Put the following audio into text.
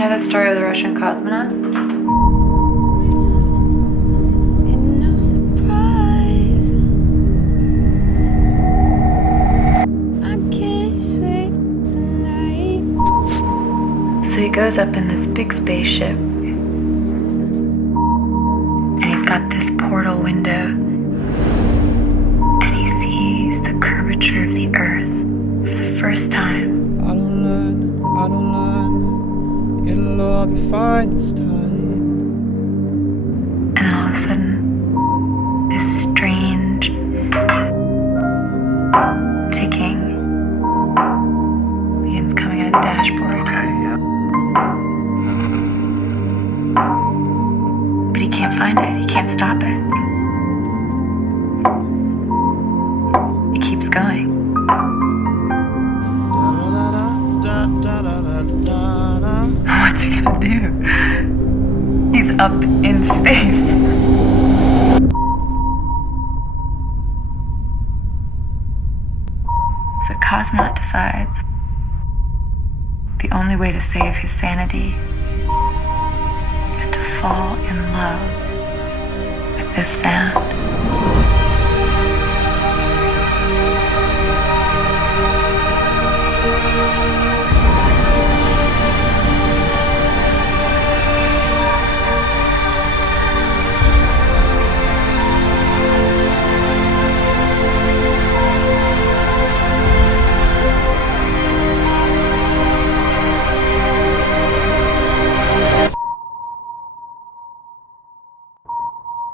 know the story of the Russian cosmonaut? No surprise, I can't sleep tonight. So he goes up in this big spaceship, and he's got this portal window, and he sees the curvature of the earth for the first time. I don't learn, it'll all be fine this time. And all of a sudden, this strange ticking begins coming out of the dashboard. But he can't find it. He can't stop it. It keeps going. What's he gonna do? He's up in space. So Cosmonaut decides the only way to save his sanity is to fall in love with this sound.